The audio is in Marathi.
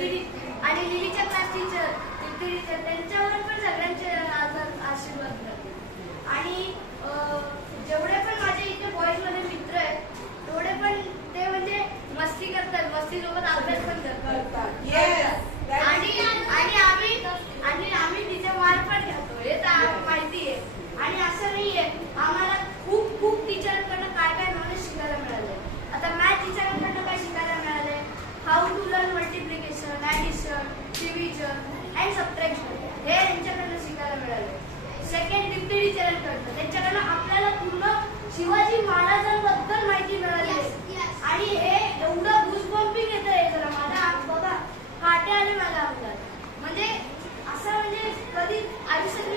आणि लिलीच्या क्लास टीचर त्यांच्यावर पण सगळ्यांचे आशीर्वाद करते. आणि जेवढे पण माझे इथे बॉईज मध्ये मित्र आहेत तेवढे पण ते म्हणजे मस्ती करतात, मस्ती सोबत अभ्यास पण करतात. आणि आम्ही तिचे मार पण घेतो हे तर माहिती आहे. आणि असं नाहीये, आम्हाला खूप खूप टीचरांकडनं काय नॉलेज शिकायला मिळालंय. आता मॅथ टीचरांकडनं काय शिकायला मिळालंय, how to learn multiplication, addition, division and subtraction हे यांच्याकडनं शिकायला मिळालंय. सेकंड डिप्टी टीचरांकडनं त्यांच्याकडनं आपल्याला पूर्ण शिवाजी महाराजांबद्दल माहिती मिळाली आहे. आणि हे एवढं गुजबम्पिंग येतं आहे जरा माझ्या बघा काटे आले माझ्या अंगात. म्हणजे असं म्हणजे कधी आयुष्यात